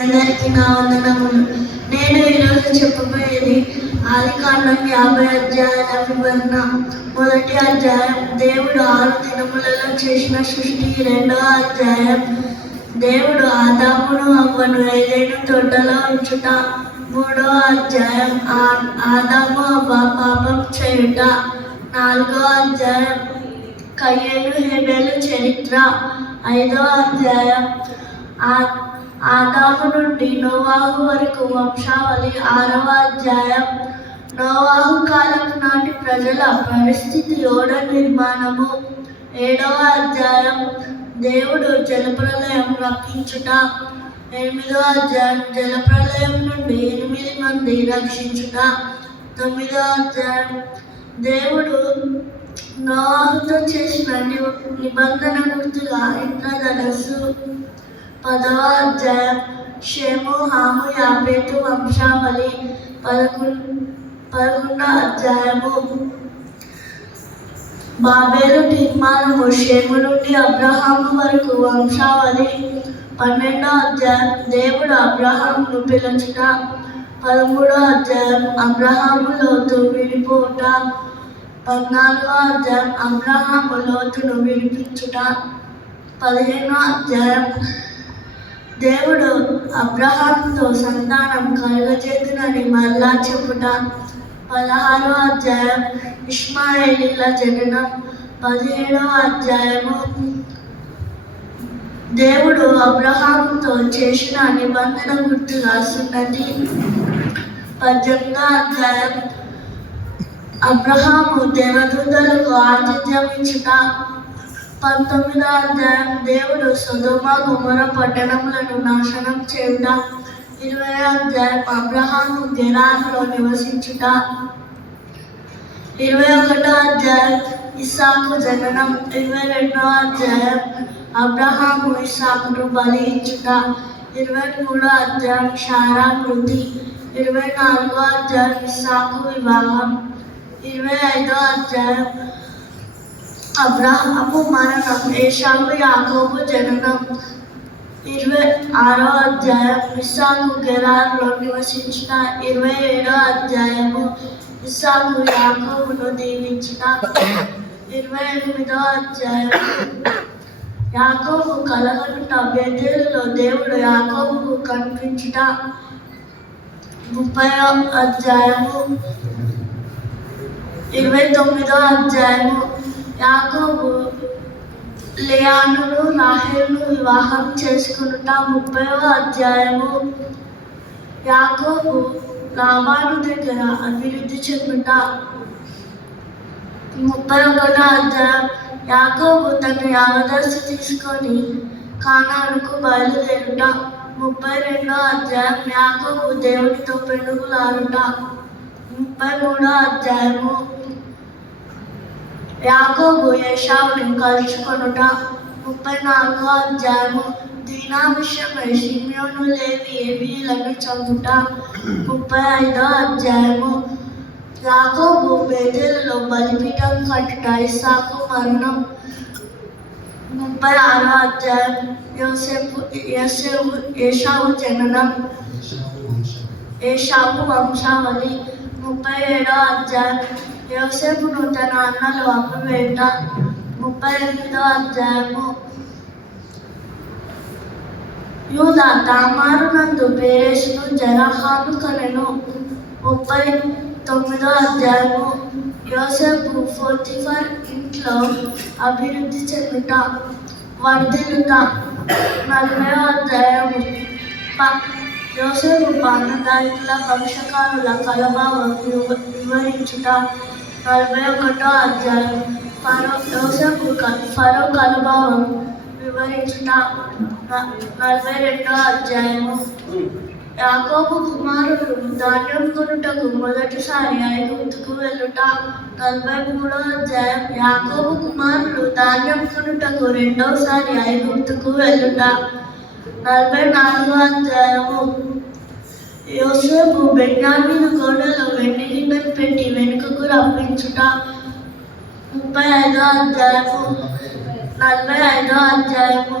అందరికీ నా వందనములు. నేను ఈరోజు చెప్పబోయేది ఆదికాండం 50 అధ్యాయాల వివరణ. మొదటి అధ్యాయం దేవుడు 6 దినములలో చేసిన సృష్టి. 2వ అధ్యాయం దేవుడు ఆదామును అవ్వను ఏదెను తోటలో ఉంచుట. 3వ అధ్యాయం ఆదాము అవ్వ పాపం చేయుట. 4వ అధ్యాయం కయ్యేను హేబేలు చరిత్ర. 5వ అధ్యాయం ఆదాము నుండి నోవాహు వరకు వంశావళి. 6వ అధ్యాయం నోవాహు కాలం నాటి ప్రజల పరిస్థితి, ఓడ నిర్మాణము. 7వ అధ్యాయం దేవుడు జలప్రలయం రక్షించుట. 8వ అధ్యాయం జలప్రలయం నుండి 8 మంది రక్షించుట. 9వ అధ్యాయం దేవుడు నోవాహుతో చేసిన నిబంధన గుర్తుగా ఇంద్రధనస్సు. 10వ అధ్యాయం షేము హాము యాపేతు వంశావళి. 11వ అధ్యాయము బాబేలు తీర్మానము షేము నుండి అబ్రహాము వరకు వంశావళి. 12వ అధ్యాయం దేవుడు అబ్రహామును పిలుచుట. 13వ అధ్యాయం అబ్రహాము లోతు విడిపోవుట. 14వ అధ్యాయం అబ్రహాము లోతును విడిపించుట. 15వ అధ్యాయం దేవుడు అబ్రహాముతో సంతానం కలుగజేతునని మరలా చెప్పుట. 16వ అధ్యాయం ఇష్మాయేలీల జననం. 17వ అధ్యాయము దేవుడు అబ్రహాముతో చేసిన నిబంధన గుర్తు రాస్తున్నది. 18వ అధ్యాయం అబ్రహాము దేవదూతలకు ఆతిథ్యం ఇచ్చుట. 19వ అధ్యాయం దేవుడు సొదొమ గొమొర్రా పట్టణములను నాశనం చేయుట. 20వ అధ్యాయం అబ్రహాము గెరారులో నివసించుట. 21వ అధ్యాయం ఇస్సాకు జననం. 22వ అధ్యాయం అబ్రహాము ఇస్సాకును బలి ఇచ్చుట. 23వ అధ్యాయం శారా మృతి. 24వ అధ్యాయం ఇస్సాకు వివాహం. 25వ అధ్యాయం అబ్రహాము మరణం. ఏశావు యాకోబు జననం. 26వ అధ్యాయం ఇస్సాకు గెరారులో నివసించుట. 27వ అధ్యాయము ఇస్సాకు యాకోబును దీవించుట. 28వ అధ్యాయం యాకోబు కలగనుట. బేతేలులో దేవుడు యాకోబుకు కనిపించుట. 30వ అధ్యాయము 29వ అధ్యాయము యాకోబు లేయానును రాహేలును వివాహం చేసుకునుట. 30వ అధ్యాయము యాకోబు లాబాను దగ్గర అభివృద్ధి చెందుట. 31వ అధ్యాయం యాకోబు తన యావదస్సు తీసుకొని కానానుకు బయలుదేరుట. 32వ అధ్యాయం యాకోబు దేవుడితో పెనుగులాడుట. 33వ అధ్యాయము యాకోబు ఏశావును కలుసుకొనుట. 34వ అధ్యాయము దీనా విషయమై షిమ్యోను లేవి ఏబీలను చంపుట. 35వ అధ్యాయము యాకోబు బేతేలులో బలిపీఠం కట్టుట. ఇస్సాకు మరణం. 36వ అధ్యాయం ఏశావు జననం. ఏశావు వంశావళి. 37వ అధ్యాయం యోసేపును తన అన్నలు అమ్మవేయుట. 38వ అధ్యాయము యూదా తామారు నందు పేరేసును జరహాను కనెను. 39వ అధ్యాయము యోసేపు పోతిఫర్ ఇంట్లో అభివృద్ధి చెందుట, వర్ధిల్లుట. 40వ అధ్యాయము యోసేపు పానదాయకుల వంశకారుల కలభావం వివరించుట. 41వ అధ్యాయం యోసేపు ఫరో కలభావం వివరించుట. 42వ అధ్యాయము యాకోబు కుమారులు ధాన్యం కొనుటకు మొదటిసారి ఐగుప్తుకు వెళ్ళుట. 43వ అధ్యాయం యాకోబు కుమారులు ధాన్యం కొనుటకు రెండవసారి ఐగుప్తుకు వెళ్ళుట. 44వ అధ్యాయము యోసేపు బెన్యామీను గోడలో వెండి గిన్నెను పెట్టి వెనుకకు రప్పించుట. 35వ అధ్యాయము 45వ అధ్యాయము